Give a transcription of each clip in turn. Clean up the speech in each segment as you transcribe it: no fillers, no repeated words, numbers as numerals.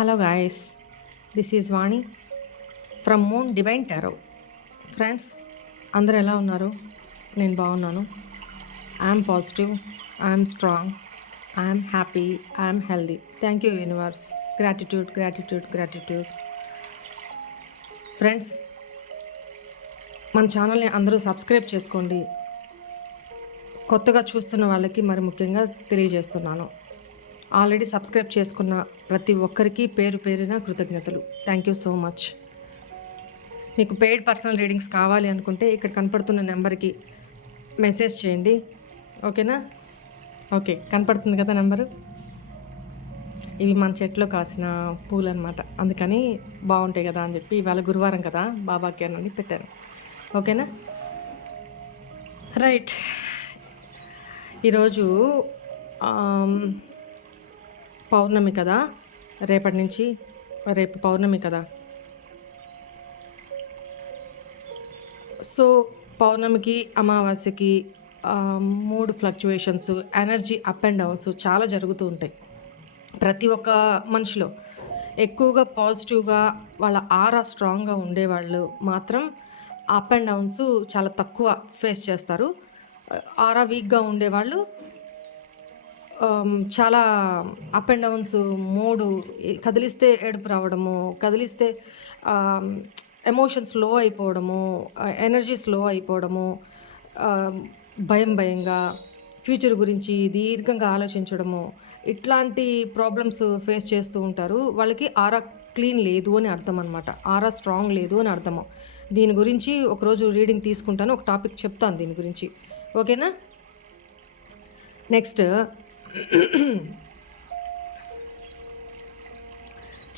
Hello guys, this is Vani from moon divine tarot. Friends, అందరూ ఎలా ఉన్నారు? నేను బాగున్నాను. I'm positive, I'm strong, I'm happy, I'm healthy. Thank you universe. Gratitude, gratitude, gratitude. Friends, మన ఛానల్ని అందరూ subscribe చేసుకోండి. కొత్తగా చూస్తున్న వాళ్ళకి మరి ముఖ్యంగా తెలియజేస్తున్నాను. ఆల్రెడీ సబ్స్క్రైబ్ చేసుకున్న ప్రతి ఒక్కరికి పేరు పేరున కృతజ్ఞతలు. Thank you so much. మీకు పెయిడ్ పర్సనల్ రీడింగ్స్ కావాలి అనుకుంటే ఇక్కడ కనపడుతున్న నెంబర్కి మెసేజ్ చేయండి. ఓకేనా? ఓకే, కనపడుతుంది కదా నెంబరు. ఇవి మన చెట్లో కాసిన పూలు అనమాట, అందుకని బాగుంటాయి కదా అని చెప్పి ఇవాళ గురువారం కదా బాబాకి అని పెట్టాను. ఓకేనా? రైట్. ఈరోజు పౌర్ణమి కదా, రేపు పౌర్ణమి కదా. సో పౌర్ణమికి అమావాస్యకి 3 fluctuations, energy up and downs చాలా జరుగుతూ ఉంటాయి ప్రతి ఒక్క మనిషిలో. ఎక్కువగా పాజిటివ్గా వాళ్ళ ఆరా స్ట్రాంగ్గా ఉండేవాళ్ళు మాత్రం అప్ అండ్ డౌన్స్ చాలా తక్కువ ఫేస్ చేస్తారు. ఆరా వీక్గా ఉండేవాళ్ళు చాలా అప్ అండ్ డౌన్స్, మూడు కదిలిస్తే ఏడుపు రావడము, కదిలిస్తే ఎమోషన్స్ లో అయిపోవడము, ఎనర్జీ స్లో అయిపోవడము, భయంగా ఫ్యూచర్ గురించి దీర్ఘంగా ఆలోచించడము, ఇట్లాంటి ప్రాబ్లమ్స్ ఫేస్ చేస్తూ ఉంటారు. వాళ్ళకి ఆరా క్లీన్ లేదు అని అర్థం అనమాట, ఆరా స్ట్రాంగ్ లేదు అని అర్థము. దీని గురించి ఒకరోజు రీడింగ్ తీసుకుంటాను, ఒక టాపిక్ చెప్తాను దీని గురించి. ఓకేనా? నెక్స్ట్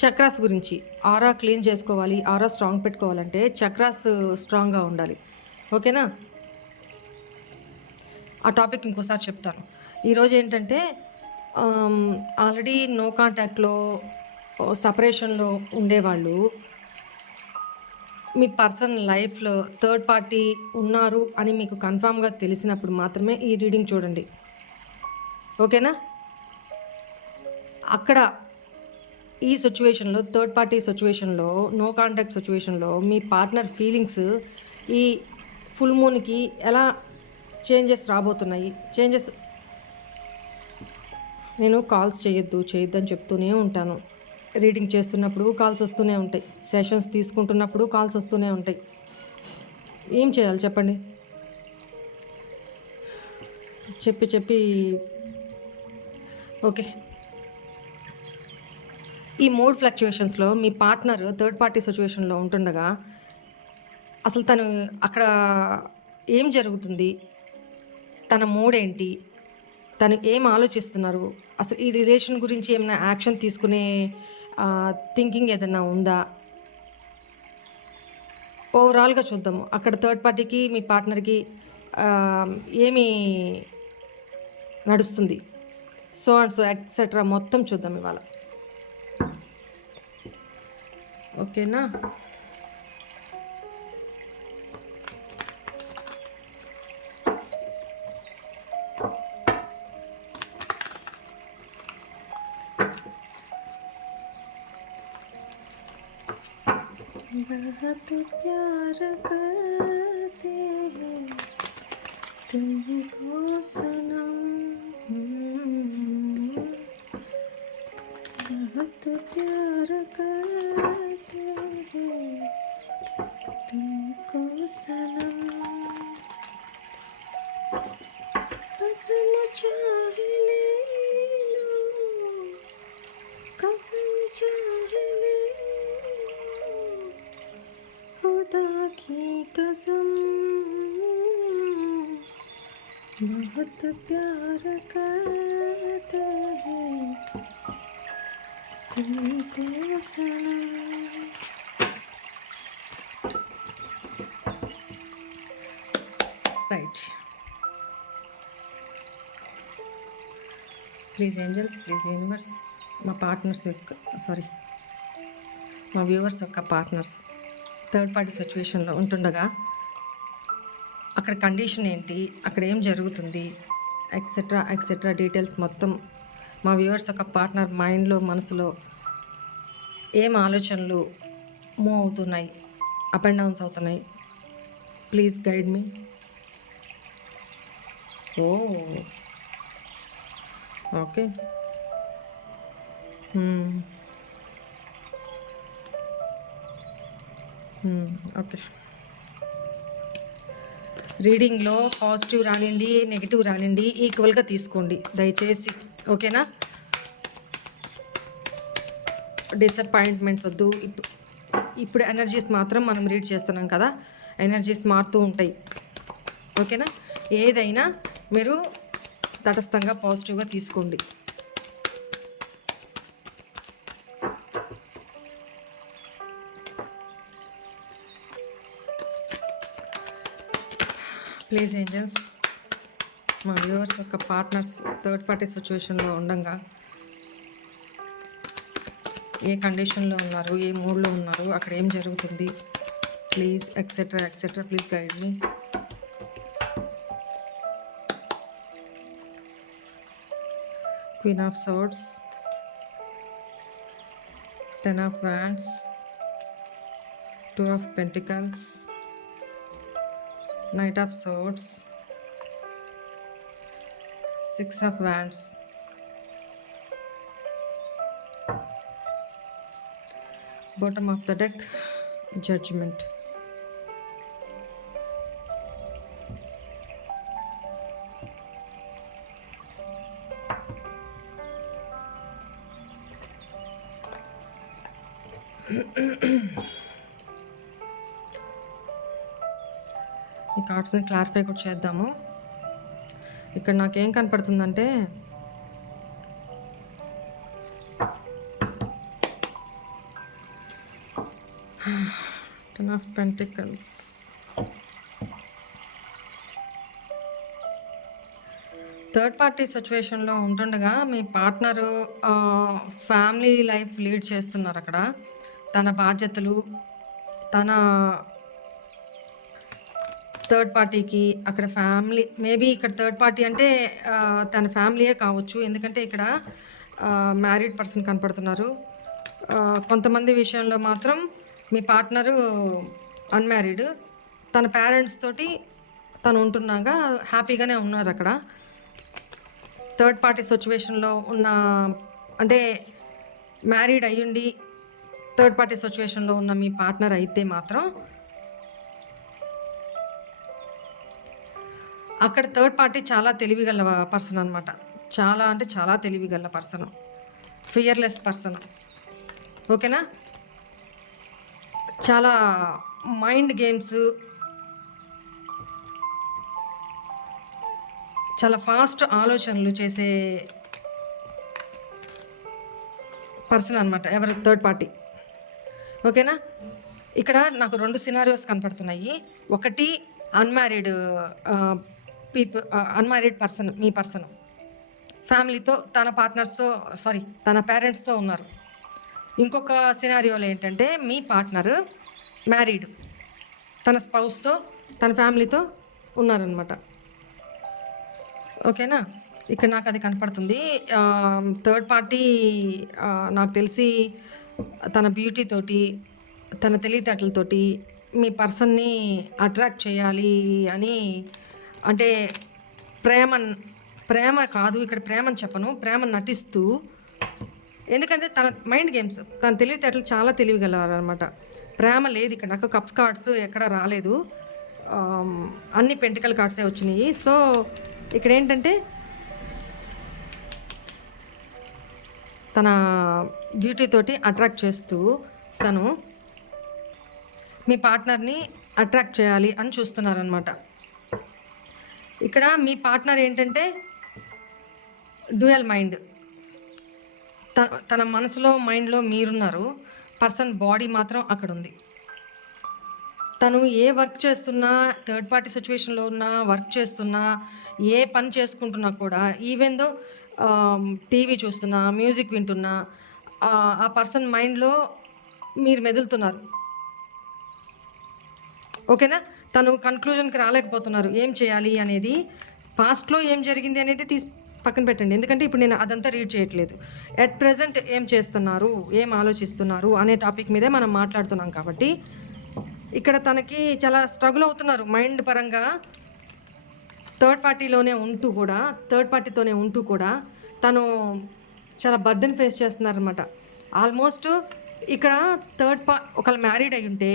చక్రాస్ గురించి. ఆరా క్లీన్ చేసుకోవాలి, ఆరా స్ట్రాంగ్ పెట్టుకోవాలంటే చక్రాస్ స్ట్రాంగ్గా ఉండాలి. ఓకేనా? ఆ టాపిక్ ఇంకోసారి చెప్తాను. ఈరోజు ఏంటంటే ఆల్రెడీ నో కాంటాక్ట్లో, సపరేషన్లో ఉండేవాళ్ళు మీ పర్సనల్ లైఫ్లో థర్డ్ పార్టీ ఉన్నారు అని మీకు కన్ఫామ్గా తెలిసినప్పుడు మాత్రమే ఈ రీడింగ్ చూడండి. ఓకేనా? అక్కడ ఈ సిచ్యువేషన్లో, థర్డ్ పార్టీ సిచ్యువేషన్లో, నో కాంటాక్ట్ సిచ్యువేషన్లో మీ పార్ట్నర్ ఫీలింగ్స్ ఈ ఫుల్ మూన్కి ఎలా చేంజెస్ రాబోతున్నాయి. నేను కాల్స్ చేయొద్దని చెప్తూనే ఉంటాను. రీడింగ్ చేస్తున్నప్పుడు కాల్స్ వస్తూనే ఉంటాయి, సెషన్స్ తీసుకుంటున్నప్పుడు కాల్స్ వస్తూనే ఉంటాయి. ఏం చేయాలి చెప్పండి? చెప్పి ఓకే. ఈ 3 ఫ్లక్చువేషన్స్లో మీ పార్ట్నర్ థర్డ్ పార్టీ సిచ్యువేషన్లో ఉంటుండగా అసలు తను అక్కడ ఏం జరుగుతుంది, తన మూడ్ ఏంటి, తను ఏం ఆలోచిస్తున్నారు, అసలు ఈ రిలేషన్ గురించి ఏమైనా యాక్షన్ తీసుకునే థింకింగ్ ఏదైనా ఉందా, ఓవరాల్గా చూద్దాము. అక్కడ థర్డ్ పార్టీకి మీ పార్ట్నర్కి ఏమి నడుస్తుంది, సో అండ్ సో ఎక్సెట్రా మొత్తం చూద్దాం ఇవాళ. ఓకేనా? बहुत प्यार करते हैं तुमको सनम, बहुत प्यार करते हैं तुमको सनम, कसम चाहे ले लो, कसम चाहे ले लो, खुदा की कसम, बहुत प्यार करते हैं तुमको सनम. Right. Please angels, please universe, మా పార్ట్నర్స్ యొక్క మా వ్యూవర్స్ యొక్క పార్ట్నర్స్ థర్డ్ పార్టీ సిచ్యువేషన్లో ఉంటుండగా అక్కడ కండిషన్ ఏంటి, అక్కడ ఏం జరుగుతుంది, ఎక్సెట్రా డీటెయిల్స్ మొత్తం మా వ్యూవర్స్ యొక్క పార్ట్నర్ మైండ్లో, మనసులో ఏం ఆలోచనలు మూవ్ అవుతున్నాయి, అప్ అండ్ డౌన్స్ అవుతున్నాయి? Please guide me. Oh okay. Okay. రీడింగ్లో పాజిటివ్ రానివ్వండి, నెగిటివ్ రానివ్వండి, ఈక్వల్గా తీసుకోండి దయచేసి. ఓకేనా? డిసప్పాయింట్మెంట్స్ వద్దు. ఇప్పుడు ఎనర్జీస్ మాత్రం మనం రీడ్ చేస్తున్నాం కదా, ఎనర్జీస్ మారుతూ ఉంటాయి. ఓకేనా? ఏదైనా మీరు తటస్థంగా పాజిటివ్గా తీసుకోండి. ప్లీజ్ ఏంజల్స్, మా వ్యూవర్స్ యొక్క పార్ట్నర్స్ థర్డ్ పార్టీ సిచ్యువేషన్లో ఉండగా ఏ కండిషన్లో ఉన్నారు, ఏ మూడ్లో ఉన్నారు, అక్కడ ఏం జరుగుతుంది, please etcetera etcetera, please guide me. Queen of swords, 10 of wands, 2 of pentacles, Knight of swords, 6 of wands, bottom of the deck, judgment. ఈ కార్డ్స్ని క్లారిఫై కూడా చేద్దాము. ఇక్కడ నాకేం కనపడుతుందంటే Ten of Pentacles, third party సిచ్యువేషన్లో ఉంటుండగా మీ పార్ట్నరు ఫ్యామిలీ లైఫ్ లీడ్ చేస్తున్నారు. అక్కడ తన బాధ్యతలు, తన థర్డ్ పార్టీకి, అక్కడ ఫ్యామిలీ, మేబీ ఇక్కడ థర్డ్ పార్టీ అంటే తన ఫ్యామిలీయే కావచ్చు. ఎందుకంటే ఇక్కడ మ్యారీడ్ పర్సన్ కనపడుతున్నారు. కొంతమంది విషయంలో మాత్రం మీ పార్ట్నరు అన్మ్యారీడ్, తన పేరెంట్స్ తోటి తను ఉంటున్నాగా హ్యాపీగానే ఉన్నారు. అక్కడ థర్డ్ పార్టీ సిచ్యువేషన్లో ఉన్న, అంటే మ్యారీడ్ అయ్యుండి థర్డ్ పార్టీ సిచ్యువేషన్లో ఉన్న మీ పార్ట్నర్ అయితే మాత్రం అక్కడ థర్డ్ పార్టీ చాలా తెలివిగల పర్సన్ అనమాట. చాలా అంటే చాలా తెలివిగల పర్సన్, ఫియర్లెస్ పర్సన్. ఓకేనా? చాలా మైండ్ గేమ్స్, చాలా ఫాస్ట్ ఆలోచనలు చేసే పర్సన్ అనమాట ఎవరు థర్డ్ పార్టీ. ఓకేనా? ఇక్కడ నాకు 2 సినారియోస్ కనపడుతున్నాయి. ఒకటి అన్మ్యారీడ్ అన్మ్యారీడ్ పర్సన్, మీ పర్సన్ ఫ్యామిలీతో, తన పార్ట్నర్స్తో, తన పేరెంట్స్తో ఉన్నారు. ఇంకొక సినారియోలో ఏంటంటే మీ పార్ట్నర్ మ్యారీడ్, తన స్పౌస్తో, తన ఫ్యామిలీతో ఉన్నారనమాట. ఓకేనా? ఇక్కడ నాకు అది కనపడుతుంది. థర్డ్ పార్టీ నాకు తెలిసి తన బ్యూటీ తోటి, తన తెలివితేటలతోటి మీ పర్సన్ని అట్రాక్ట్ చేయాలి అని, అంటే ప్రేమ కాదు, ఇక్కడ ప్రేమని చెప్పను, ప్రేమను నటిస్తూ, ఎందుకంటే తన మైండ్ గేమ్స్, తన తెలివితేటలు చాలా తెలివిగలవారు అనమాట. ప్రేమ లేదు ఇక్కడ. నాకు కప్స్ కార్డ్స్ ఎక్కడ రాలేదు, అన్ని పెంటికల్ కార్డ్సే వచ్చినాయి. సో ఇక్కడ ఏంటంటే తన బ్యూటీ తోటి అట్రాక్ట్ చేస్తూ తను మీ పార్ట్నర్ని అట్రాక్ట్ చేయాలి అని చూస్తున్నారనమాట. ఇక్కడ మీ పార్ట్నర్ ఏంటంటే డ్యూయల్ మైండ్, తన మనసులో మైండ్లో మీరున్నారు, పర్సన్ బాడీ మాత్రం అక్కడ ఉంది. తను ఏ వర్క్ చేస్తున్నా, థర్డ్ పార్టీ సిచ్యువేషన్లో ఉన్నా, వర్క్ చేస్తున్నా, ఏ పని చేసుకుంటున్నా కూడా, ఈవెన్ దో టీవీ చూస్తున్నా, మ్యూజిక్ వింటున్నా, ఆ పర్సన్ మైండ్లో మీరు మెదులుతున్నారు. ఓకేనా? తను కన్క్లూజన్కి రాలేకపోతున్నారు ఏం చేయాలి అనేది. పాస్ట్లో ఏం జరిగింది అనేది పక్కన పెట్టండి. ఎందుకంటే ఇప్పుడు నేను అదంతా రీడ్ చేయట్లేదు. ఎట్ ప్రెజెంట్ ఏం చేస్తున్నారు, ఏం ఆలోచిస్తున్నారు అనే టాపిక్ మీదే మనం మాట్లాడుతున్నాం కాబట్టి ఇక్కడ తనకి చాలా స్ట్రగుల్ అవుతున్నారు మైండ్ పరంగా. థర్డ్ పార్టీతోనే ఉంటూ కూడా తను చాలా బర్డెన్ ఫేస్ చేస్తున్నారనమాట. ఆల్మోస్ట్ ఇక్కడ ఒకళ్ళు మ్యారీడ్ అయి ఉంటే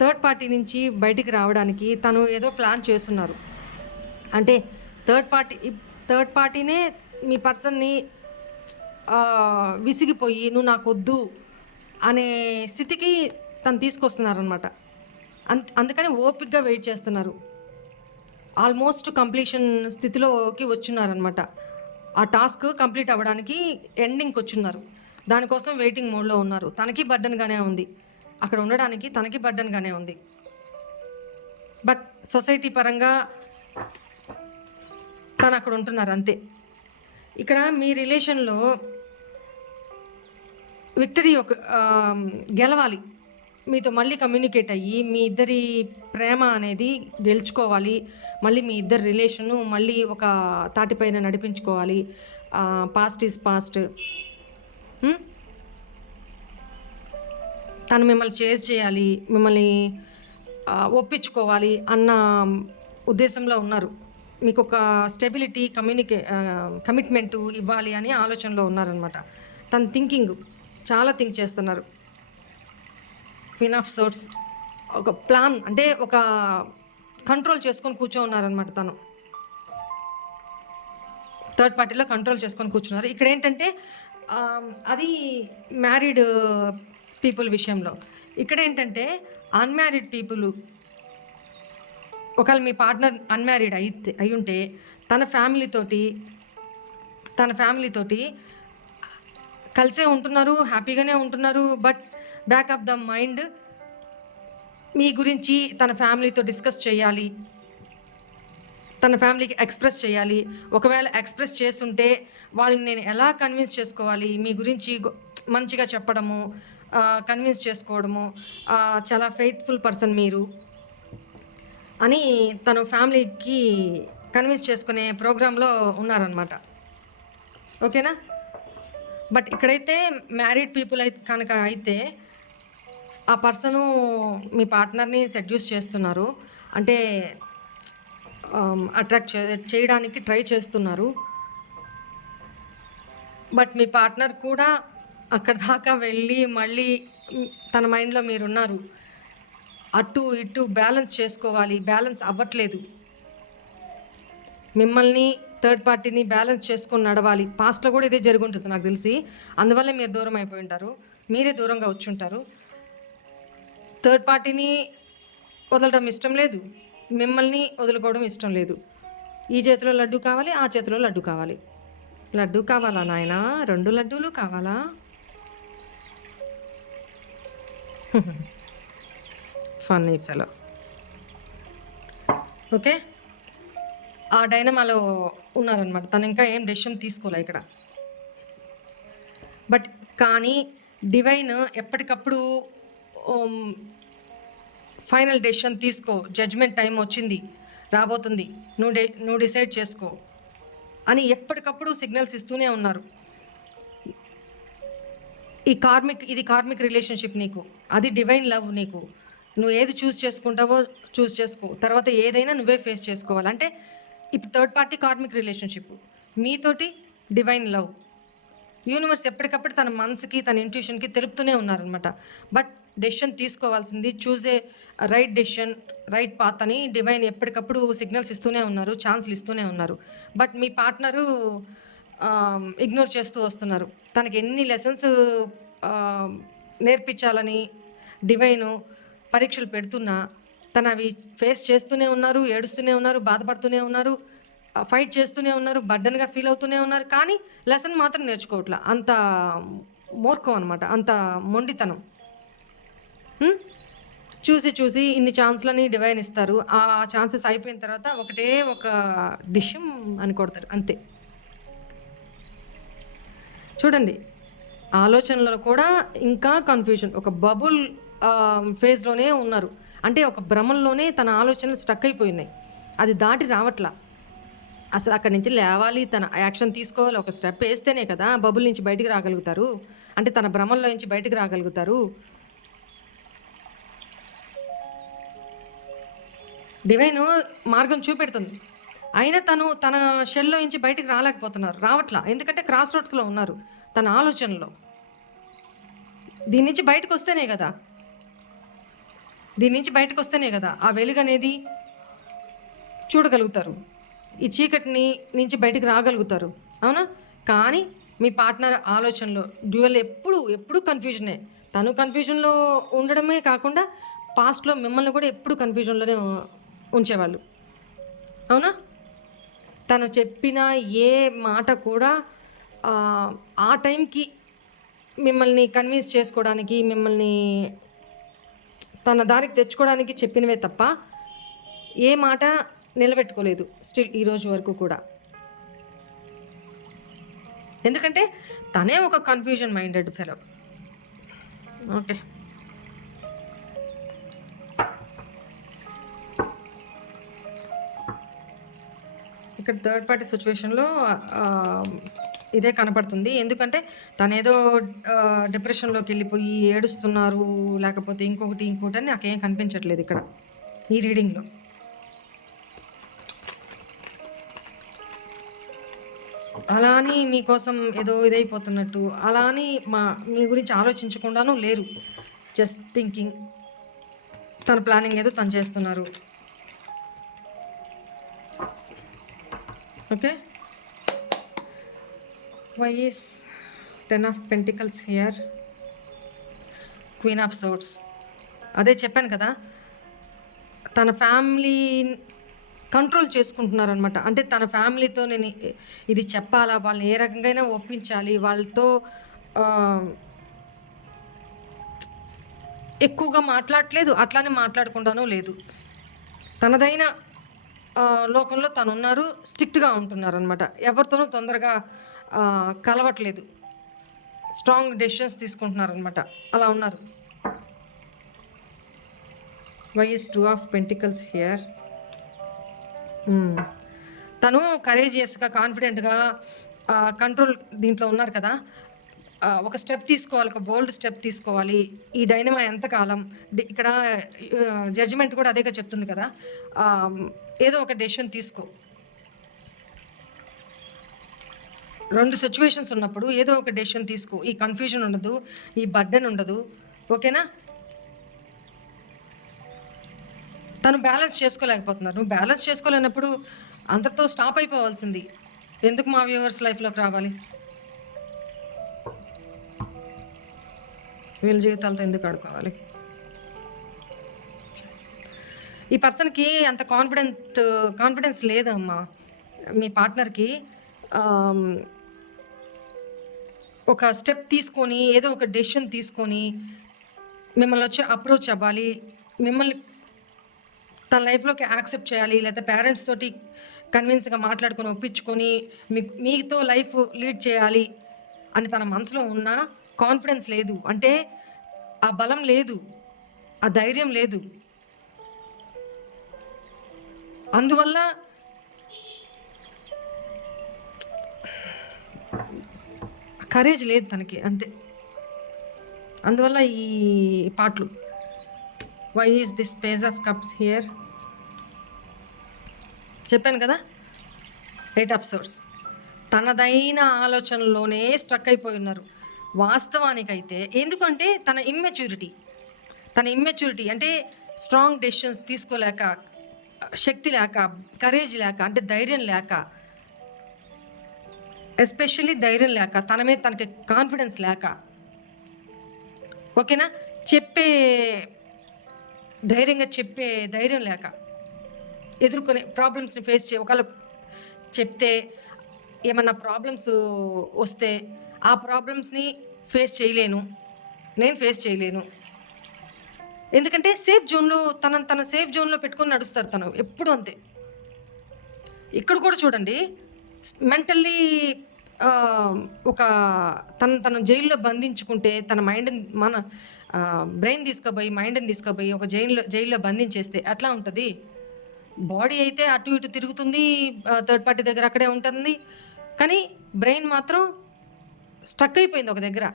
థర్డ్ పార్టీ నుంచి బయటికి రావడానికి తను ఏదో ప్లాన్ చేస్తున్నారు. అంటే థర్డ్ పార్టీనే మీ పర్సన్ని విసిగిపోయి నువ్వు నాకు వద్దు అనే స్థితికి తను తీసుకొస్తున్నారనమాట. అందుకని ఓపిక్గా వెయిట్ చేస్తున్నారు. ఆల్మోస్ట్ కంప్లీషన్ స్థితిలోకి వచ్చున్నారనమాట. ఆ టాస్క్ కంప్లీట్ అవ్వడానికి ఎండింగ్కి వచ్చున్నారు. దానికోసం వెయిటింగ్ మోడ్లో ఉన్నారు. తనకి బర్డన్గానే ఉంది, అక్కడ ఉండడానికి తనకి బర్డన్గానే ఉంది. బట్ సొసైటీ పరంగా తను అక్కడ ఉంటున్నారు అంతే. ఇక్కడ మీ రిలేషన్లో విక్టరీ గెలవాలి. మీతో మళ్ళీ కమ్యూనికేట్ అయ్యి మీ ఇద్దరి ప్రేమ అనేది గెలుచుకోవాలి. మళ్ళీ మీ ఇద్దరి రిలేషను మళ్ళీ ఒక తాటిపైన నడిపించుకోవాలి. Past is past. తను మిమ్మల్ని చేజ్ చేయాలి, మిమ్మల్ని ఒప్పించుకోవాలి అన్న ఉద్దేశంలో ఉన్నారు. మీకు ఒక స్టెబిలిటీ కమిట్మెంటు ఇవ్వాలి అని ఆలోచనలో ఉన్నారనమాట. తన థింకింగ్ చాలా థింక్ చేస్తున్నారు. క్వీన్ ఆఫ్ సోర్ట్స్ ఒక ప్లాన్, అంటే ఒక కంట్రోల్ చేసుకొని ఉన్నారనమాట. తను థర్డ్ పార్టీలో కంట్రోల్ చేసుకొని కూర్చున్నారు. ఇక్కడ ఏంటంటే అది మ్యారీడ్ పీపుల్ విషయంలో. ఇక్కడ ఏంటంటే అన్మ్యారీడ్ పీపుల్, ఒకవేళ మీ పార్ట్నర్ అన్మ్యారీడ్ అయి ఉంటే తన ఫ్యామిలీతోటి కలిసే ఉంటున్నారు, హ్యాపీగానే ఉంటున్నారు. But back of the mind మీ గురించి తన ఫ్యామిలీతో డిస్కస్ చేయాలి, తన ఫ్యామిలీకి ఎక్స్ప్రెస్ చేయాలి. ఒకవేళ ఎక్స్ప్రెస్ చేస్తుంటే వాళ్ళని నేను ఎలా కన్విన్స్ చేసుకోవాలి, మీ గురించి మంచిగా చెప్పడము, కన్విన్స్ చేసుకోవడము, చాలా ఫెయిత్ఫుల్ పర్సన్ మీరు అని తను ఫ్యామిలీకి కన్విన్స్ చేసుకునే ప్రోగ్రాంలో ఉన్నారనమాట. ఓకేనా? బట్ ఇక్కడైతే మ్యారీడ్ పీపుల్ కనుక అయితే ఆ పర్సను మీ పార్ట్నర్ని సెడ్యూస్ చేస్తున్నారు, అంటే అట్రాక్ట్ చేయడానికి ట్రై చేస్తున్నారు. బట్ మీ పార్ట్నర్ కూడా అక్కడ దాకా వెళ్ళి మళ్ళీ తన మైండ్లో మీరున్నారు, అటు ఇటు బ్యాలెన్స్ చేసుకోవాలి, బ్యాలెన్స్ అవ్వట్లేదు. మిమ్మల్ని థర్డ్ పార్టీని బ్యాలెన్స్ చేసుకొని నడవాలి. పాస్ట్లో కూడా ఇదే జరుగుంటుంది నాకు తెలిసి. అందువల్లే మీరు దూరం అయిపోయి ఉంటారు, మీరే దూరంగా వచ్చి ఉంటారు. థర్డ్ పార్టీని వదలడం ఇష్టం లేదు, మిమ్మల్ని వదులుకోవడం ఇష్టం లేదు. ఈ చేతిలో లడ్డు కావాలి, ఆ చేతిలో లడ్డు కావాలి. లడ్డు కావాలా నాయనా? 2 లడ్డూలు కావాలా? Funny fellow. ఓకే, ఆ డైనమాలో ఉన్నారనమాట. తను ఇంకా ఏం డెసిషన్ తీసుకోలే ఇక్కడ. బట్ కానీ డివైన్ ఎప్పటికప్పుడు ఫైనల్ డెసిషన్ తీసుకో, జడ్జ్మెంట్ టైం వచ్చింది, రాబోతుంది, నువ్వు డిసైడ్ చేసుకో అని ఎప్పటికప్పుడు సిగ్నల్స్ ఇస్తూనే ఉన్నారు. ఇది కార్మిక్ రిలేషన్షిప్ నీకు, అది డివైన్ లవ్ నీకు. నువ్వు ఏది చూస్ చేసుకుంటావో చూస్ చేసుకో, తర్వాత ఏదైనా నువ్వే ఫేస్ చేసుకోవాలి. అంటే ఇప్పుడు థర్డ్ పార్టీ కార్మిక్ రిలేషన్షిప్, మీతోటి డివైన్ లవ్. యూనివర్స్ ఎప్పటికప్పుడు తన మనసుకి, తన ఇంట్యూషన్కి తెలుపుతూనే ఉన్నారనమాట. బట్ డెసిషన్ తీసుకోవాల్సింది, చూసే రైట్ డెసిషన్, రైట్ పాత్ అని డివైన్ ఎప్పటికప్పుడు సిగ్నల్స్ ఇస్తూనే ఉన్నారు, ఛాన్స్లు ఇస్తూనే ఉన్నారు. బట్ మీ పార్ట్నరు ఇగ్నోర్ చేస్తూ వస్తున్నారు. తనకి ఎన్ని లెసన్స్ నేర్పించాలని డివైను పరీక్షలు పెడుతున్నా తను అవి ఫేస్ చేస్తూనే ఉన్నారు, ఏడుస్తూనే ఉన్నారు, బాధపడుతూనే ఉన్నారు, ఫైట్ చేస్తూనే ఉన్నారు, బర్డన్గా ఫీల్ అవుతూనే ఉన్నారు. కానీ లెసన్ మాత్రం నేర్చుకోవట్లా. అంత మూర్ఖం అనమాట, అంత మొండితనం. చూసి ఇన్ని ఛాన్స్లని డివైన్ ఇస్తారు. ఆ ఛాన్సెస్ అయిపోయిన తర్వాత ఒకటే ఒక డిషం అని కొడతారు, అంతే. చూడండి, ఆలోచనలో కూడా ఇంకా కన్ఫ్యూజన్, ఒక బబుల్ ఫేజ్లోనే ఉన్నారు. అంటే ఒక భ్రమంలోనే తన ఆలోచనలు స్టక్ అయిపోయినాయి, అది దాటి రావట్లా. అసలు అక్కడి నుంచి లేవాలి, తన యాక్షన్ తీసుకోవాలి. ఒక స్టెప్ వేస్తేనే కదా బబుల్ నుంచి బయటికి రాగలుగుతారు. అంటే తన భ్రమంలో నుంచి బయటికి రాగలుగుతారు. డివైన్ మార్గం చూపెడుతుంది, అయినా తన షెల్లో నుంచి బయటికి రావట్లా. ఎందుకంటే క్రాస్ రోడ్స్లో ఉన్నారు తన ఆలోచనలో. దీని నుంచి బయటకు వస్తేనే కదా ఆ వెలుగు అనేది చూడగలుగుతారు, ఈ చీకటిని నుంచి బయటికి రాగలుగుతారు. అవునా? కానీ మీ పార్ట్నర్ ఆలోచనలో డ్యూయల్ ఎప్పుడు కన్ఫ్యూజనే. తను కన్ఫ్యూజన్లో ఉండడమే కాకుండా పాస్ట్లో మిమ్మల్ని కూడా ఎప్పుడు కన్ఫ్యూజన్లోనే ఉంచేవాళ్ళు. అవునా? తను చెప్పిన ఏ మాట కూడా ఆ టైంకి మిమ్మల్ని కన్విన్స్ చేసుకోవడానికి, మిమ్మల్ని తన దారికి తెచ్చుకోవడానికి చెప్పినవే తప్ప ఏ మాట నిలబెట్టుకోలేదు స్టిల్ ఈ రోజు వరకు కూడా. ఎందుకంటే తనే ఒక కన్ఫ్యూజన్ మైండెడ్ ఫెలో. ఓకే, ఇక్కడ థర్డ్ పార్టీ సిచ్యువేషన్లో ఇదే కనపడుతుంది. ఎందుకంటే తనేదో డిప్రెషన్లోకి వెళ్ళిపోయి ఏడుస్తున్నారు, లేకపోతే ఇంకొకటి అని నాకేం కనిపించట్లేదు ఇక్కడ ఈ రీడింగ్లో. అలా అని మీకోసం ఏదో ఇదైపోతున్నట్టు, అలా అని మీ గురించి ఆలోచించకుండానూ లేరు. జస్ట్ థింకింగ్, తన ప్లానింగ్ ఏదో తను చేస్తున్నారు. Okay, why is 10 of Pentacles here, Queen of Swords. అదే చెప్పాను కదా, తన ఫ్యామిలీ కంట్రోల్ చేసుకుంటున్నారనమాట. అంటే తన ఫ్యామిలీతో నేను ఇది చెప్పాలా, వాళ్ళని ఏ రకంగా ఒప్పించాలి, వాళ్ళతో ఎక్కువగా మాట్లాడట్లేదు, అట్లానే మాట్లాడకుండానూ లేదు. తనదైన లోకంలో తను ఉన్నారు, స్ట్రిక్ట్గా ఉంటున్నారు అనమాట. ఎవరితోనూ తొందరగా కలవట్లేదు, స్ట్రాంగ్ డెసిషన్స్ తీసుకుంటున్నారనమాట. అలా ఉన్నారు. Why is 2 of Pentacles here. తను కరేజియస్గా, కాన్ఫిడెంట్గా, కంట్రోల్ దీంట్లో ఉన్నారు కదా. ఒక స్టెప్ తీసుకోవాలి, ఒక బోల్డ్ స్టెప్ తీసుకోవాలి. ఈ డైనమా ఎంతకాలం, ఇక్కడ జడ్జిమెంట్ కూడా అదేగా చెప్తుంది కదా, ఏదో ఒక డెసిషన్ తీసుకో. 2 సిచ్యువేషన్స్ ఉన్నప్పుడు ఏదో ఒక డెసిషన్ తీసుకో. ఈ కన్ఫ్యూజన్ ఉండదు, ఈ బర్డెన్ ఉండదు. ఓకేనా? తను బ్యాలెన్స్ చేసుకోలేకపోతున్నారు. నువ్వు బ్యాలెన్స్ చేసుకోలేనప్పుడు అంతతో స్టాప్ అయిపోవాల్సింది. ఎందుకు మా వ్యూవర్స్ లైఫ్లోకి రావాలి? వీళ్ళ జీవితాలతో ఎందుకు ఆడుకోవాలి? ఈ పర్సన్కి అంత కాన్ఫిడెన్స్ లేదమ్మా. మీ పార్ట్నర్కి ఒక స్టెప్ తీసుకొని, ఏదో ఒక డెసిషన్ తీసుకొని మిమ్మల్ని వచ్చి అప్రోచ్ అవ్వాలి, మిమ్మల్ని తన లైఫ్లోకి యాక్సెప్ట్ చేయాలి, లేదా పేరెంట్స్ తోటి కన్విన్స్గా మాట్లాడుకొని ఒప్పించుకొని మీతో లైఫ్ లీడ్ చేయాలి అని తన మనసులో ఉన్న కాన్ఫిడెన్స్ లేదు. అంటే ఆ బలం లేదు, ఆ ధైర్యం లేదు. అందువల్ల కరేజ్ లేదు తనకి, అంతే. అందువల్ల ఈ పాటలు. Why is this page of cups here. చెప్పాను కదా, 8 of Swords. తనదైన ఆలోచనలోనే స్ట్రక్ అయిపోయి ఉన్నారు వాస్తవానికైతే. ఎందుకంటే తన ఇమ్మెచ్యూరిటీ అంటే స్ట్రాంగ్ డెసిషన్స్ తీసుకోలేక, శక్తి లేక, కరేజ్ లేక, అంటే ధైర్యం లేక, ఎస్పెషల్లీ ధైర్యం లేక, తన మీద తనకి కాన్ఫిడెన్స్ లేక. ఓకేనా? ధైర్యంగా చెప్పే ధైర్యం లేక, ఎదుర్కొనే ప్రాబ్లమ్స్ని ఫేస్ ఒకవేళ చెప్తే ఏమన్నా ప్రాబ్లమ్స్ వస్తే ఆ ప్రాబ్లమ్స్ని నేను ఫేస్ చేయలేను. ఎందుకంటే సేఫ్ జోన్లో తన సేఫ్ జోన్లో పెట్టుకొని నడుస్తారు తను ఎప్పుడు, అంతే. ఇక్కడ కూడా చూడండి, మెంటల్లీ ఒక తను జైల్లో బంధించుకుంటే, తన మన బ్రెయిన్ మైండ్ని తీసుకోపోయి ఒక జైల్లో బంధించేస్తే ఎట్లా ఉంటుంది? బాడీ అయితే అటు ఇటు తిరుగుతుంది, థర్డ్ పార్టీ దగ్గర అక్కడే ఉంటుంది, కానీ బ్రెయిన్ మాత్రం స్ట్రక్ అయిపోయింది ఒక దగ్గర.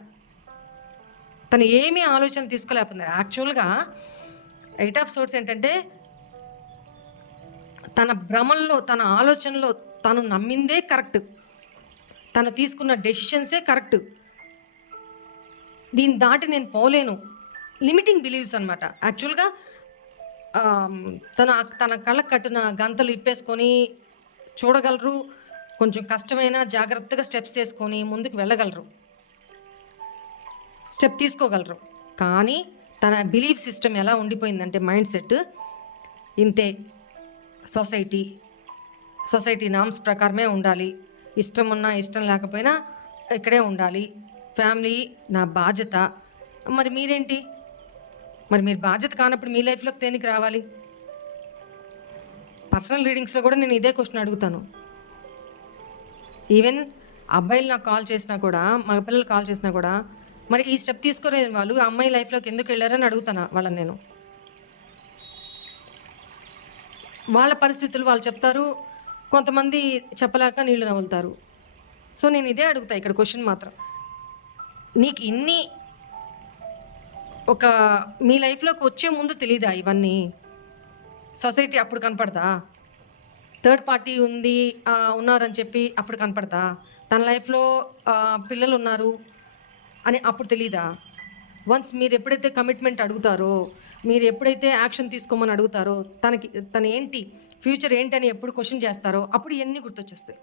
తను ఏమీ ఆలోచన తీసుకోలేకపోతుంది. యాక్చువల్గా 8 ఆఫ్ సోర్స్ ఏంటంటే తన భ్రమల్లో, తన ఆలోచనలో తను నమ్మిందే కరెక్ట్, తను తీసుకున్న డెసిషన్సే కరెక్ట్, దీన్ని దాటి నేను పోలేను, లిమిటింగ్ బిలీవ్స్ అనమాట. యాక్చువల్గా తన కళ్ళకు కట్టిన గంతలు ఇప్పేసుకొని చూడగలరు, కొంచెం కష్టమైన జాగ్రత్తగా స్టెప్స్ తీసుకొని ముందుకు వెళ్ళగలరు, స్టెప్ తీసుకోగలరు. కానీ తన బిలీఫ్ సిస్టమ్ ఎలా ఉండిపోయిందంటే మైండ్ సెట్ ఇంతే, సొసైటీ నామ్స్ ప్రకారమే ఉండాలి, ఇష్టం ఉన్నా ఇష్టం లేకపోయినా ఇక్కడే ఉండాలి, ఫ్యామిలీ నా బాధ్యత. మరి మీరేంటి? మరి మీరు బాధ్యత కానప్పుడు మీ లైఫ్లోకి దేనికి రావాలి? పర్సనల్ రీడింగ్స్లో కూడా నేను ఇదే క్వశ్చన్ అడుగుతాను. ఈవెన్ అబ్బాయిలు నాకు కాల్ చేసినా కూడా, మగపిల్లలు కాల్ చేసినా కూడా, మరి ఈ స్టెప్ తీసుకోలేని వాళ్ళు ఆ అమ్మాయి లైఫ్లోకి ఎందుకు వెళ్ళారని అడుగుతాను వాళ్ళని నేను. వాళ్ళ పరిస్థితులు వాళ్ళు చెప్తారు, కొంతమంది చెప్పలేక నీళ్లు నవ్వులుతారు. సో నేను ఇదే అడుగుతా ఇక్కడ క్వశ్చన్ మాత్రం, నీకు ఇన్ని ఒక మీ లైఫ్లోకి వచ్చే ముందు తెలీదా ఇవన్నీ? సొసైటీ అప్పుడు కనపడదా? థర్డ్ పార్టీ ఉన్నారని చెప్పి అప్పుడు కనపడతా? తన లైఫ్లో పిల్లలు ఉన్నారు అని అప్పుడు తెలీదా? వన్స్ మీరు ఎప్పుడైతే కమిట్మెంట్ అడుగుతారో, మీరు ఎప్పుడైతే యాక్షన్ తీసుకోమని అడుగుతారో, తన ఏంటి ఫ్యూచర్ ఏంటి అని ఎప్పుడు క్వశ్చన్ చేస్తారో అప్పుడు ఇవన్నీ గుర్తొచ్చేస్తాయి.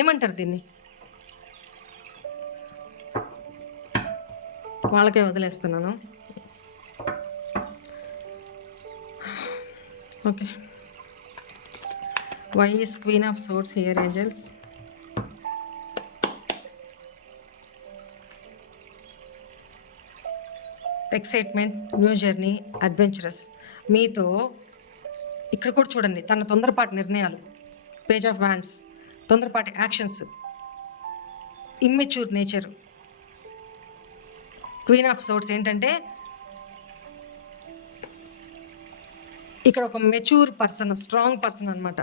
ఏమంటారు దీన్ని? వాళ్ళకే వదిలేస్తున్నాను. Okay, why is queen of swords here angels? Excitement, new journey, adventurous. మీతో ఇక్కడ కూడా చూడండి, తన తొందరపాటు నిర్ణయాలు, పేజ్ ఆఫ్ వ్యాండ్స్, తొందరపాటి actions, immature nature. Queen of swords ఏంటంటే ఇక్కడ ఒక మెచ్యూర్ పర్సన్, స్ట్రాంగ్ పర్సన్ అనమాట.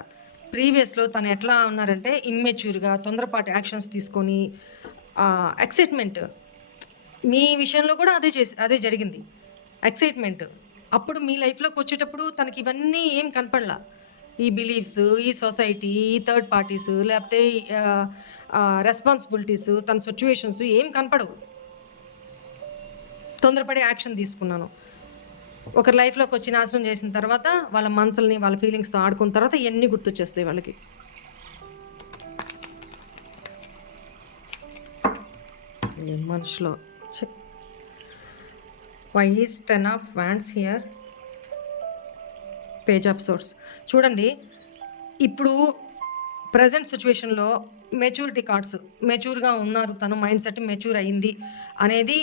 ప్రీవియస్లో తను ఎట్లా ఉన్నారంటే ఇమ్మెచ్యూర్గా, తొందరపాటు యాక్షన్స్ తీసుకొని, ఎక్సైట్మెంట్. మీ విషయంలో కూడా అదే జరిగింది, ఎక్సైట్మెంట్. అప్పుడు మీ లైఫ్లోకి వచ్చేటప్పుడు తనకి ఇవన్నీ ఏం కనపడలా, ఈ బిలీఫ్స్, ఈ సొసైటీ, ఈ థర్డ్ పార్టీస్, లేకపోతే రెస్పాన్సిబిలిటీస్, తన సిచ్యువేషన్స్ ఏం కనపడవు. తొందరపడి యాక్షన్ తీసుకున్నాను. ఒకరి లైఫ్లోకి వచ్చి నాశనం చేసిన తర్వాత వాళ్ళ మనసుల్ని, వాళ్ళ ఫీలింగ్స్తో ఆడుకున్న తర్వాత ఇవన్నీ గుర్తొచ్చేస్తాయి వాళ్ళకి. మనుషులో why is 10 of wands here? Page of swords. చూడండి, ఇప్పుడు ప్రజెంట్ సిచ్యువేషన్లో మెచ్యూరిటీ కార్డ్స్, మెచ్యూర్గా ఉన్నారు, తను మైండ్ సెట్ మెచ్యూర్ అయింది అనేది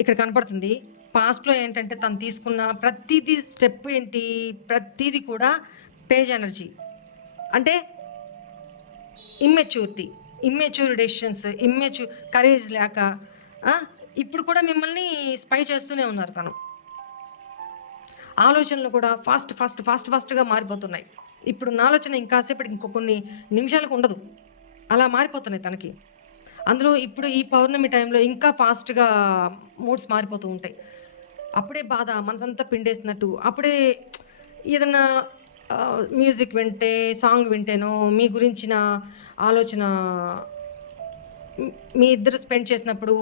ఇక్కడ కనపడుతుంది. పాస్ట్లో ఏంటంటే తను తీసుకున్న ప్రతిదీ స్టెప్ ఏంటి, ప్రతిదీ కూడా పేజ్ ఎనర్జీ అంటే ఇమ్మెచ్యూర్ డెసిషన్స్, కరేజ్ లేక ఇప్పుడు కూడా మిమ్మల్ని స్పై చేస్తూనే ఉన్నారు. తను ఆలోచనలు కూడా ఫాస్ట్గా మారిపోతున్నాయి. ఇప్పుడు నా ఆలోచన ఇంకాసేపటికి ఇంకో కొన్ని నిమిషాలకు ఉండదు, అలా మారిపోతున్నాయి తనకి. అందులో ఇప్పుడు ఈ పౌర్ణమి టైంలో ఇంకా ఫాస్ట్గా మూడ్స్ మారిపోతూ ఉంటాయి. అప్పుడే బాధ, మనసంతా పిండేసినట్టు. అప్పుడే ఏదన్నా మ్యూజిక్ వింటే, సాంగ్ వింటేనో మీ గురించిన ఆలోచన, మీ ఇద్దరు స్పెండ్ చేసినప్పుడు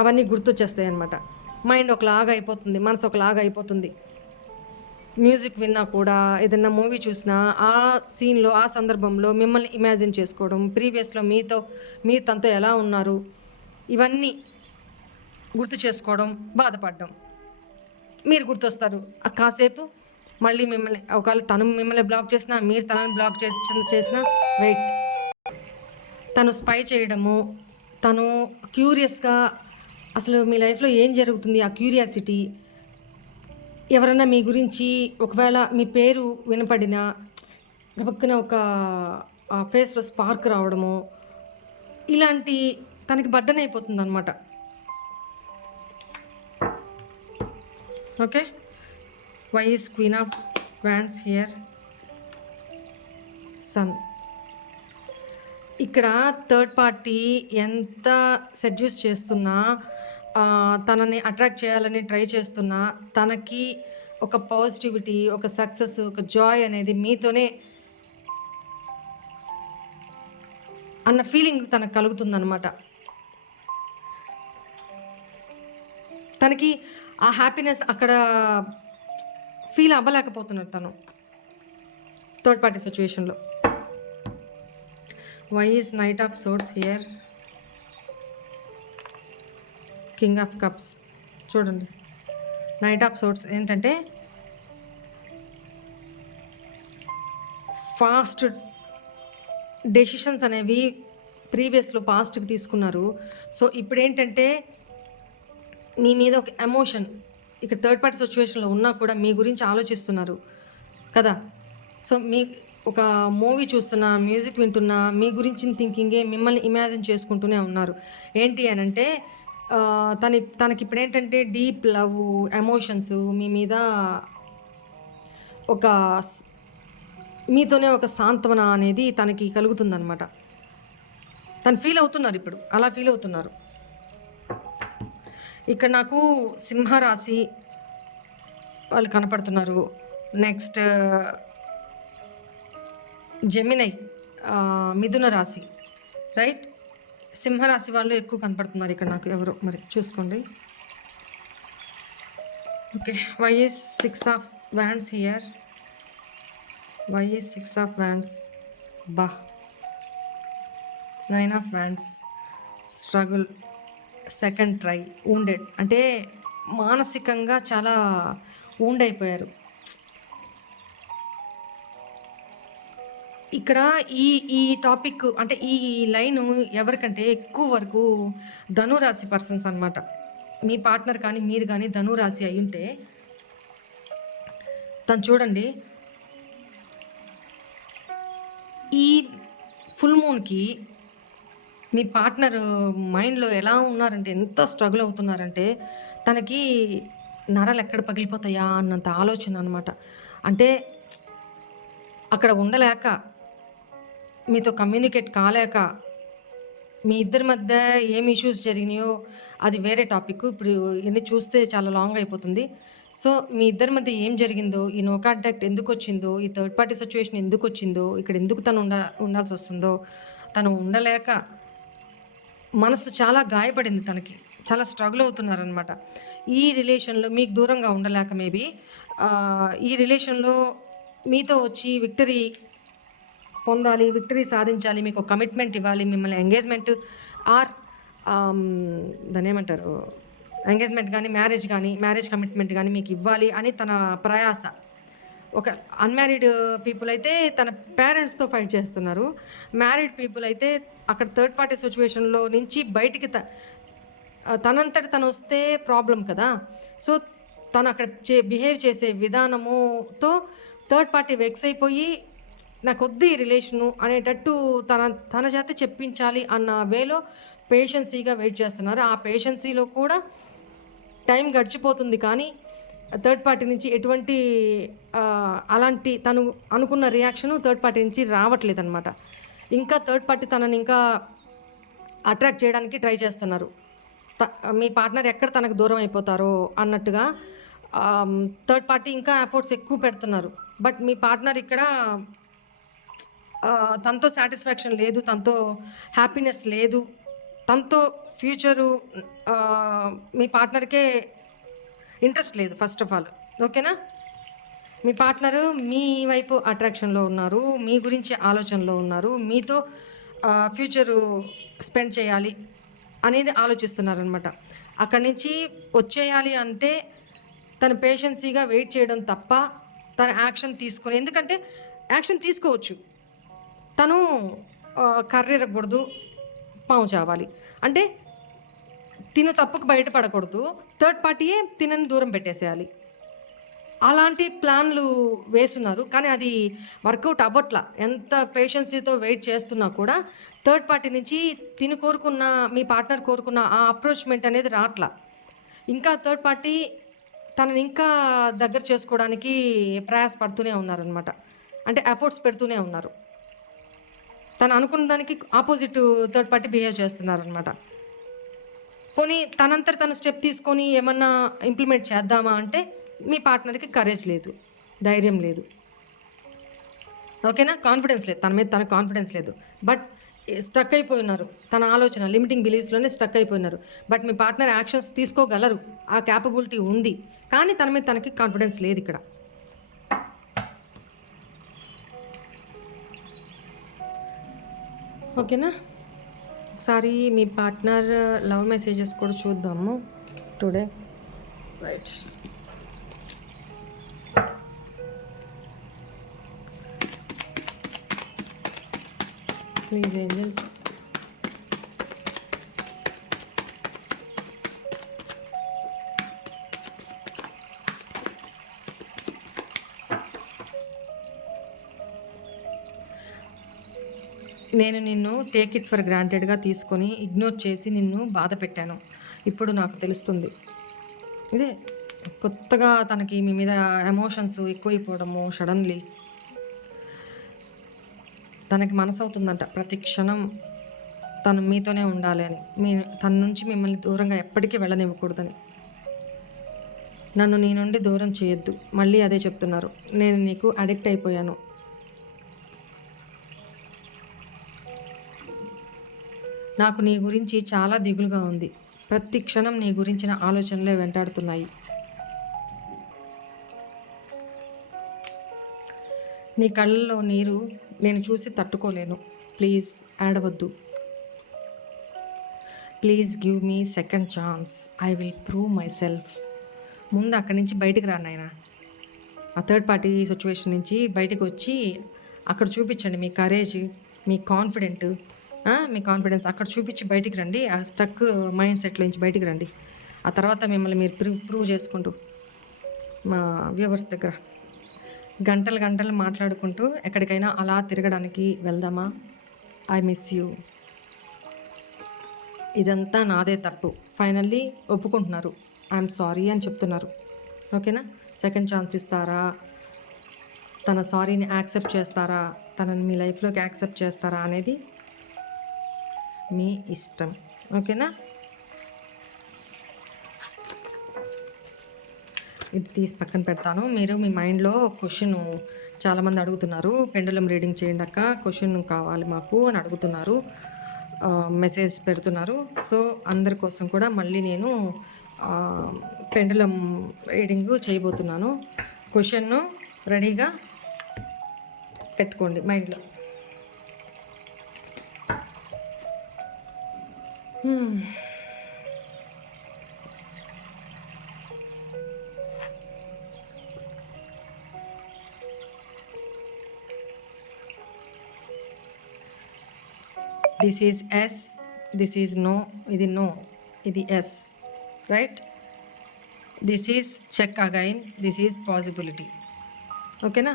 అవన్నీ గుర్తొచ్చేస్తాయి అన్నమాట. మైండ్ ఒకలాగా అయిపోతుంది, మనసు ఒకలాగా అయిపోతుంది. మ్యూజిక్ విన్నా కూడా, ఏదన్నా మూవీ చూసినా ఆ సీన్లో, ఆ సందర్భంలో మిమ్మల్ని ఇమాజిన్ చేసుకోవడం, ప్రీవియస్లో మీరు తనతో ఎలా ఉన్నారు, ఇవన్నీ గుర్తు చేసుకోవడం, బాధపడడం. మీరు గుర్తొస్తారు కాసేపు, మళ్ళీ మిమ్మల్ని ఒకవేళ తను మిమ్మల్ని బ్లాక్ చేసినా, మీరు తనని బ్లాక్ చేసినా వెయిట్. తను స్పై చేయడము, తను క్యూరియస్గా అసలు మీ లైఫ్లో ఏం జరుగుతుంది, ఆ క్యూరియాసిటీ. ఎవరన్నా మీ గురించి ఒకవేళ మీ పేరు వినపడినా గబక్కున ఒక ఫేస్లో స్పార్క్ రావడము, ఇలాంటి తనకి బర్డెన్ అయిపోతుంది అనమాట. Okay, why is queen of wands here? Sun. ఇక్కడ థర్డ్ పార్టీ ఎంత సెడ్యూస్ చేస్తున్నా, తనని అట్రాక్ట్ చేయాలని ట్రై చేస్తున్నా, తనకి ఒక పాజిటివిటీ, ఒక సక్సెస్, ఒక జాయ్ అనేది మీతోనే అన్న ఫీలింగ్ తనకు కలుగుతుందన్నమాట. తనకి ఆ హ్యాపీనెస్ అక్కడ ఫీల్ అవ్వలేకపోతున్నారు తను థర్డ్ పార్టీ సిచ్యువేషన్లో. Why is knight of swords here? King of cups. చూడండి, నైట్ ఆఫ్ సోర్స్ ఏంటంటే ఫాస్ట్ డెసిషన్స్ అనేవి ప్రీవియస్లో పాస్ట్కి తీసుకున్నారు. సో ఇప్పుడు ఏంటంటే మీ మీద ఒక ఎమోషన్, ఇక్కడ థర్డ్ పార్టీ సిచ్యువేషన్లో ఉన్నా కూడా మీ గురించి ఆలోచిస్తున్నారు కదా. సో మీ ఒక మూవీ చూస్తున్నా, మ్యూజిక్ వింటున్నా, మీ గురించి థింకింగే, మిమ్మల్ని ఇమాజిన్ చేసుకుంటూనే ఉన్నారు. ఏంటి అని అంటే తనకి ఇప్పుడు ఏంటంటే డీప్ లవ్, ఎమోషన్స్ మీ మీద, ఒక మీతోనే ఒక సాంత్వన అనేది తనకి కలుగుతుందన్నమాట. తను ఫీల్ అవుతున్నారు, ఇప్పుడు అలా ఫీల్ అవుతున్నారు. ఇక్కడ నాకు సింహరాశి వాళ్ళు కనపడుతున్నారు. నెక్స్ట్ జెమినై, మిథున రాశి, రైట్. సింహరాశి వాళ్ళు ఎక్కువ కనపడుతున్నారు ఇక్కడ నాకు. ఎవరు మరి చూసుకోండి. Okay, why is 6 of wands here? Why is 6 of wands? బా, 9 of wands. Struggle, second try, wounded. అంటే మానసికంగా చాలా వూండ్ అయిపోయారు. ఇక్కడ ఈ టాపిక్ అంటే ఈ లైను ఎవరికంటే ఎక్కువ వరకు ధనురాశి పర్సన్స్ అనమాట. మీ పార్ట్నర్ కానీ మీరు కానీ ధనురాశి అయి ఉంటే తను చూడండి, ఈ ఫుల్ మూన్కి మీ పార్ట్నర్ మైండ్లో ఎలా ఉన్నారంటే, ఎంత స్ట్రగుల్ అవుతున్నారంటే, తనకి నరాలు ఎక్కడ పగిలిపోతాయా అన్నంత ఆలోచన అనమాట. అంటే అక్కడ ఉండలేక, మీతో కమ్యూనికేట్ కాలేక, మీ ఇద్దరి మధ్య ఏం ఇష్యూస్ జరిగినాయో అది వేరే టాపిక్. ఇప్పుడు ఇవన్నీ చూస్తే చాలా లాంగ్ అయిపోతుంది. సో మీ ఇద్దరి మధ్య ఏం జరిగిందో, ఈ నో కాంటాక్ట్ ఎందుకు వచ్చిందో, ఈ థర్డ్ పార్టీ సిచ్యువేషన్ ఎందుకు వచ్చిందో, ఇక్కడ ఎందుకు తను ఉండాల్సి వస్తుందో, తను ఉండలేక మనసు చాలా గాయపడింది, తనకి చాలా స్ట్రగుల్ అవుతున్నారనమాట. ఈ రిలేషన్లో మీకు దూరంగా ఉండలేక మేబీ ఈ రిలేషన్లో మీతో వచ్చి విక్టరీ పొందాలి, విక్టరీ సాధించాలి, మీకు కమిట్మెంట్ ఇవ్వాలి, మిమ్మల్ని ఎంగేజ్మెంట్ ఆర్ దాన్ని ఏమంటారు, ఎంగేజ్మెంట్ కానీ మ్యారేజ్ కమిట్మెంట్ కానీ మీకు ఇవ్వాలి అని తన ప్రయాస. ఒక అన్మ్యారీడ్ పీపుల్ అయితే తన పేరెంట్స్తో ఫైట్ చేస్తున్నారు. మ్యారీడ్ పీపుల్ అయితే అక్కడ థర్డ్ పార్టీ సిచ్యువేషన్లో నుంచి బయటికి తనంతటి తను వస్తే ప్రాబ్లం కదా. సో తను అక్కడ బిహేవ్ చేసే విధానముతో థర్డ్ పార్టీ వెక్స్ అయిపోయి నాకు వద్దు ఈ రిలేషను అనేటట్టు తన చేత చెప్పించాలి అన్న వేలో పేషెన్సీగా వెయిట్ చేస్తున్నారు. ఆ పేషెన్సీలో కూడా టైం గడిచిపోతుంది, కానీ థర్డ్ పార్టీ నుంచి ఎటువంటి అలాంటి తను అనుకున్న రియాక్షను థర్డ్ పార్టీ నుంచి రావట్లేదు అనమాట. ఇంకా థర్డ్ పార్టీ తనని ఇంకా అట్రాక్ట్ చేయడానికి ట్రై చేస్తున్నారు. మీ పార్ట్నర్ ఎక్కడ తనకు దూరం అయిపోతారో అన్నట్టుగా థర్డ్ పార్టీ ఇంకా ఎఫర్ట్స్ ఎక్కువ పెడుతున్నారు. బట్ మీ పార్ట్నర్ ఇక్కడ తనతో సాటిస్ఫాక్షన్ లేదు, తనతో హ్యాపీనెస్ లేదు, తనతో ఫ్యూచరు మీ పార్ట్నర్కే ఇంట్రెస్ట్ లేదు ఫస్ట్ ఆఫ్ ఆల్. ఓకేనా, మీ పార్ట్నరు మీ వైపు అట్రాక్షన్లో ఉన్నారు, మీ గురించి ఆలోచనలో ఉన్నారు, మీతో ఫ్యూచరు స్పెండ్ చేయాలి అనేది ఆలోచిస్తున్నారనమాట. అక్కడి నుంచి వచ్చేయాలి అంటే తను పేషెన్సీగా వెయిట్ చేయడం తప్ప తన యాక్షన్ తీసుకొని, ఎందుకంటే యాక్షన్ తీసుకోవచ్చు, తను కర్రెరగకూడదు, పాము చావాలి అంటే తిను తప్పుకు బయటపడకూడదు, థర్డ్ పార్టీయే తినని దూరం పెట్టేసేయాలి. అలాంటి ప్లాన్లు వేస్తున్నారు, కానీ అది వర్కౌట్ అవ్వట్లా. ఎంత పేషెన్సీతో వెయిట్ చేస్తున్నా కూడా థర్డ్ పార్టీ నుంచి మీ పార్ట్నర్ కోరుకున్న ఆ అప్రోచ్మెంట్ అనేది రావట్లా. ఇంకా థర్డ్ పార్టీ తనని ఇంకా దగ్గర చేసుకోవడానికి ప్రయాసపడుతూనే ఉన్నారనమాట. అంటే ఎఫర్ట్స్ పెడుతూనే ఉన్నారు. తను అనుకున్న దానికి ఆపోజిట్ థర్డ్ పార్టీ బిహేవ్ చేస్తున్నారనమాట. పోనీ తనంతట తను స్టెప్ తీసుకొని ఏమన్నా ఇంప్లిమెంట్ చేద్దామా అంటే మీ పార్ట్నర్‌కి కరేజ్ లేదు, ధైర్యం లేదు. ఓకేనా? కాన్ఫిడెన్స్ లేదు. తన మీద తనకు కాన్ఫిడెన్స్ లేదు. బట్ స్టక్ అయిపోయి ఉన్నారు. తన ఆలోచన లిమిటింగ్ బిలీఫ్స్‌లోనే స్టక్ అయిపోయినారు. బట్ మీ పార్ట్నర్ యాక్షన్స్ తీసుకోగలరు. ఆ క్యాపబిలిటీ ఉంది. కానీ తన మీద తనకి కాన్ఫిడెన్స్ లేదిక్కడ. ఓకేనా? ఒకసారి మీ పార్ట్నర్ లవ్ మెసేజెస్ కూడా చూద్దాము టుడే. రైట్. Please angels. నేను నిన్ను టేక్ ఇట్ ఫర్ గ్రాంటెడ్గా తీసుకొని ఇగ్నోర్ చేసి నిన్ను బాధ పెట్టాను. ఇప్పుడు నాకు తెలుస్తుంది. ఇదే కొత్తగా తనకి మీ మీద ఎమోషన్స్ ఎక్కువైపోవడము సడన్లీ. తనకి మనసు అవుతుందంట ప్రతి క్షణం తను మీతోనే ఉండాలి అని. తన నుంచి మిమ్మల్ని దూరంగా ఎప్పటికీ వెళ్ళనివ్వకూడదని. నన్ను నీ నుండి దూరం చేయొద్దు. మళ్ళీ అదే చెప్తున్నారు. నేను నీకు అడిక్ట్ అయిపోయాను. నాకు నీ గురించి చాలా దిగులుగా ఉంది. ప్రతి క్షణం నీ గురించిన ఆలోచనలే వెంటాడుతున్నాయి. నీ కళ్ళల్లో నీరు నేను చూసి తట్టుకోలేను. ప్లీజ్ ఏడవద్దు. Please give me second chance. I will prove my self. ముందు అక్కడి నుంచి బయటికి రా నాయనా. ఆ థర్డ్ పార్టీ సిచ్యువేషన్ నుంచి బయటకు వచ్చి అక్కడ చూపించండి మీ కరేజ్, మీ మీ కాన్ఫిడెన్స్ అక్కడ చూపించి బయటికి రండి. ఆ స్టక్ మైండ్ సెట్లో నుంచి బయటికి రండి. ఆ తర్వాత మిమ్మల్ని మీరు ప్రూవ్ చేసుకుంటూ మా వ్యూవర్స్ దగ్గర గంటలు గంటలు మాట్లాడుకుంటూ ఎక్కడికైనా అలా తిరగడానికి వెళ్దామా? I miss you. ఇదంతా నాదే తప్పు. ఫైనల్లీ ఒప్పుకుంటున్నారు. ఐఎమ్ సారీ అని చెప్తున్నారు. ఓకేనా? సెకండ్ ఛాన్స్ ఇస్తారా? తన సారీని యాక్సెప్ట్ చేస్తారా? తనని మీ లైఫ్లోకి యాక్సెప్ట్ చేస్తారా అనేది మీ ఇష్టం. ఓకేనా? ఇది తీసి పక్కన పెడతాను. మీరు మీ మైండ్లో క్వశ్చన్ చాలామంది అడుగుతున్నారు, పెండులం రీడింగ్ చేయండి అక్క, క్వశ్చన్ కావాలి మాకు అని అడుగుతున్నారు, మెసేజ్ పెడుతున్నారు. సో అందరి కోసం కూడా మళ్ళీ నేను పెండులం రీడింగ్ చేయబోతున్నాను. క్వశ్చన్ను రెడీగా పెట్టుకోండి మైండ్లో. This is yes, this is no, ఇది నో, ఇది yes, right? This is check again, this is possibility. ఓకేనా?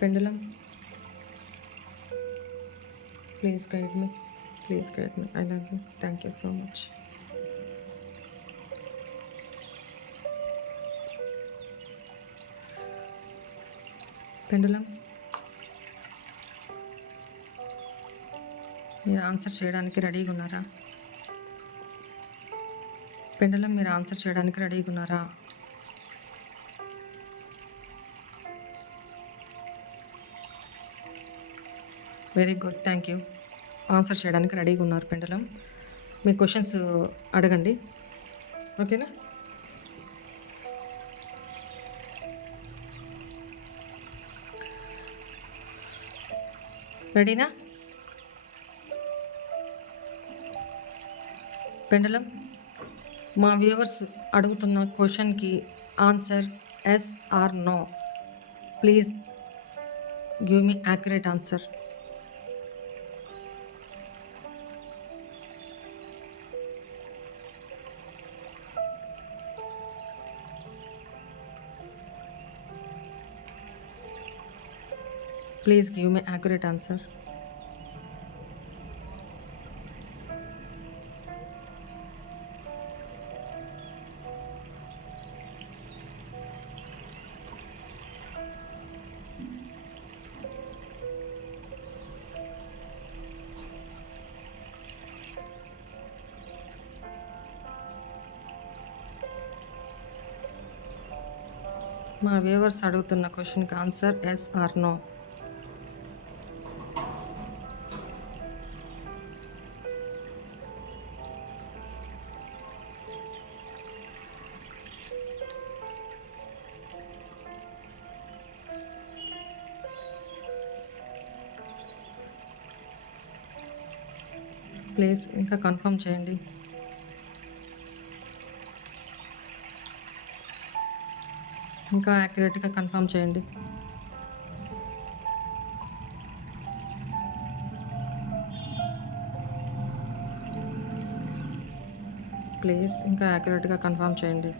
Pendulum, please guide me, please guide me. I love you. Thank you so much. Pendulum, మీరు answer చేయడానికి రెడీగా ఉన్నారా? Pendulum, మీరు answer చేయడానికి రెడీగా ఉన్నారా? Very good, thank you. Answer చేయడానికి రెడీగా ఉన్నారు పెండులం. మీ క్వశ్చన్స్ అడగండి. ఓకేనా? రెడీనా? పెండులం, మా వ్యూవర్స్ అడుగుతున్న క్వశ్చన్కి answer yes or no. Please give me accurate answer. Please give me accurate answer. మా వ్యూవర్స్ అడుగుతున్న క్వశ్చన్కి answer yes or no. Please ఇంకా కన్ఫర్మ్ చేయండి. ఇంకా యాక్యురేట్గా కన్ఫర్మ్ చేయండి. ప్లీజ్ ఇంకా యాక్యురేట్గా కన్ఫర్మ్ చేయండి.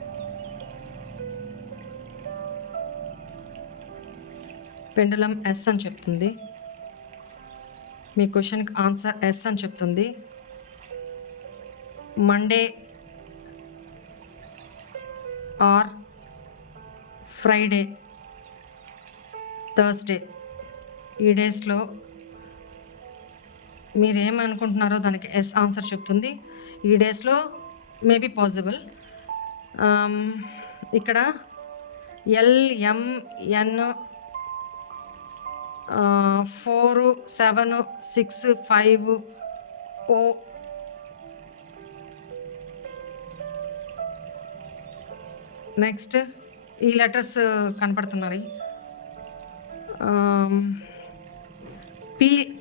పెండలం ఎస్ అని చెప్తుంది. మీ క్వశ్చన్కి ఆన్సర్ ఎస్ అని చెప్తుంది. మండే ఆర్ ఫ్రైడే, థర్స్డే, ఈ డేస్లో మీరేమనుకుంటున్నారో దానికి ఎస్ ఆన్సర్ చెప్తుంది. ఈ డేస్లో మేబీ పాసిబుల్. ఇక్కడ LMN 4 7 6 5 O నెక్స్ట్ ఈ లెటర్స్ కనపడుతున్నాయి.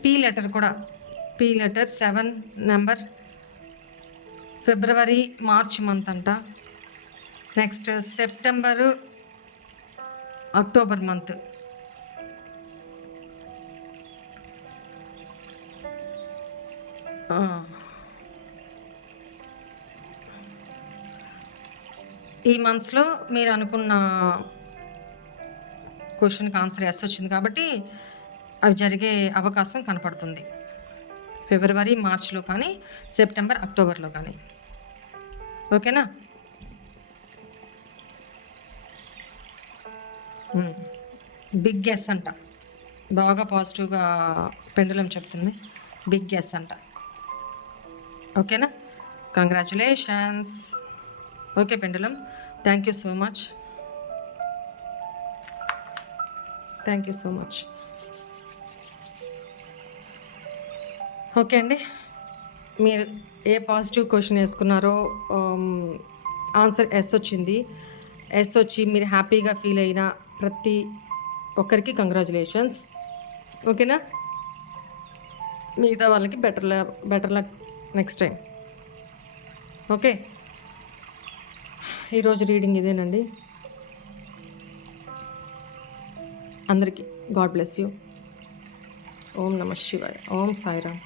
పీ లెటర్ కూడా, పీ లెటర్ 7 నెంబర్, ఫిబ్రవరి మార్చ్ మంత్ అంట. Next September October month. ఈ మంత్స్లో మీరు అనుకున్న క్వశ్చన్కి ఆన్సర్ ఎస్ వచ్చింది కాబట్టి అవి జరిగే అవకాశం కనపడుతుంది. ఫిబ్రవరి మార్చ్లో కానీ, సెప్టెంబర్ అక్టోబర్లో కానీ. ఓకేనా? బిగ్ ఎస్ అంట. బాగా పాజిటివ్గా పెండులం చెప్తుంది. బిగ్ ఎస్ అంట. ఓకేనా? Congratulations. Okay pendulum, thank you so much. Thank you so much. Okay అండి, మీరు ఏ పాజిటివ్ క్వశ్చన్ వేసుకున్నారో ఆన్సర్ ఎస్ వచ్చింది. ఎస్ వచ్చి మీరు హ్యాపీగా ఫీల్ అయిన ప్రతి ఒక్కరికి కంగ్రాచులేషన్స్. ఓకేనా? మిగతా వాళ్ళకి better luck next time. Okay, ఈరోజు రీడింగ్ ఇదేనండి. అందరికీ గాడ్ బ్లెస్ యూ. ఓం నమః శివాయ. ఓం సాయిరామ్.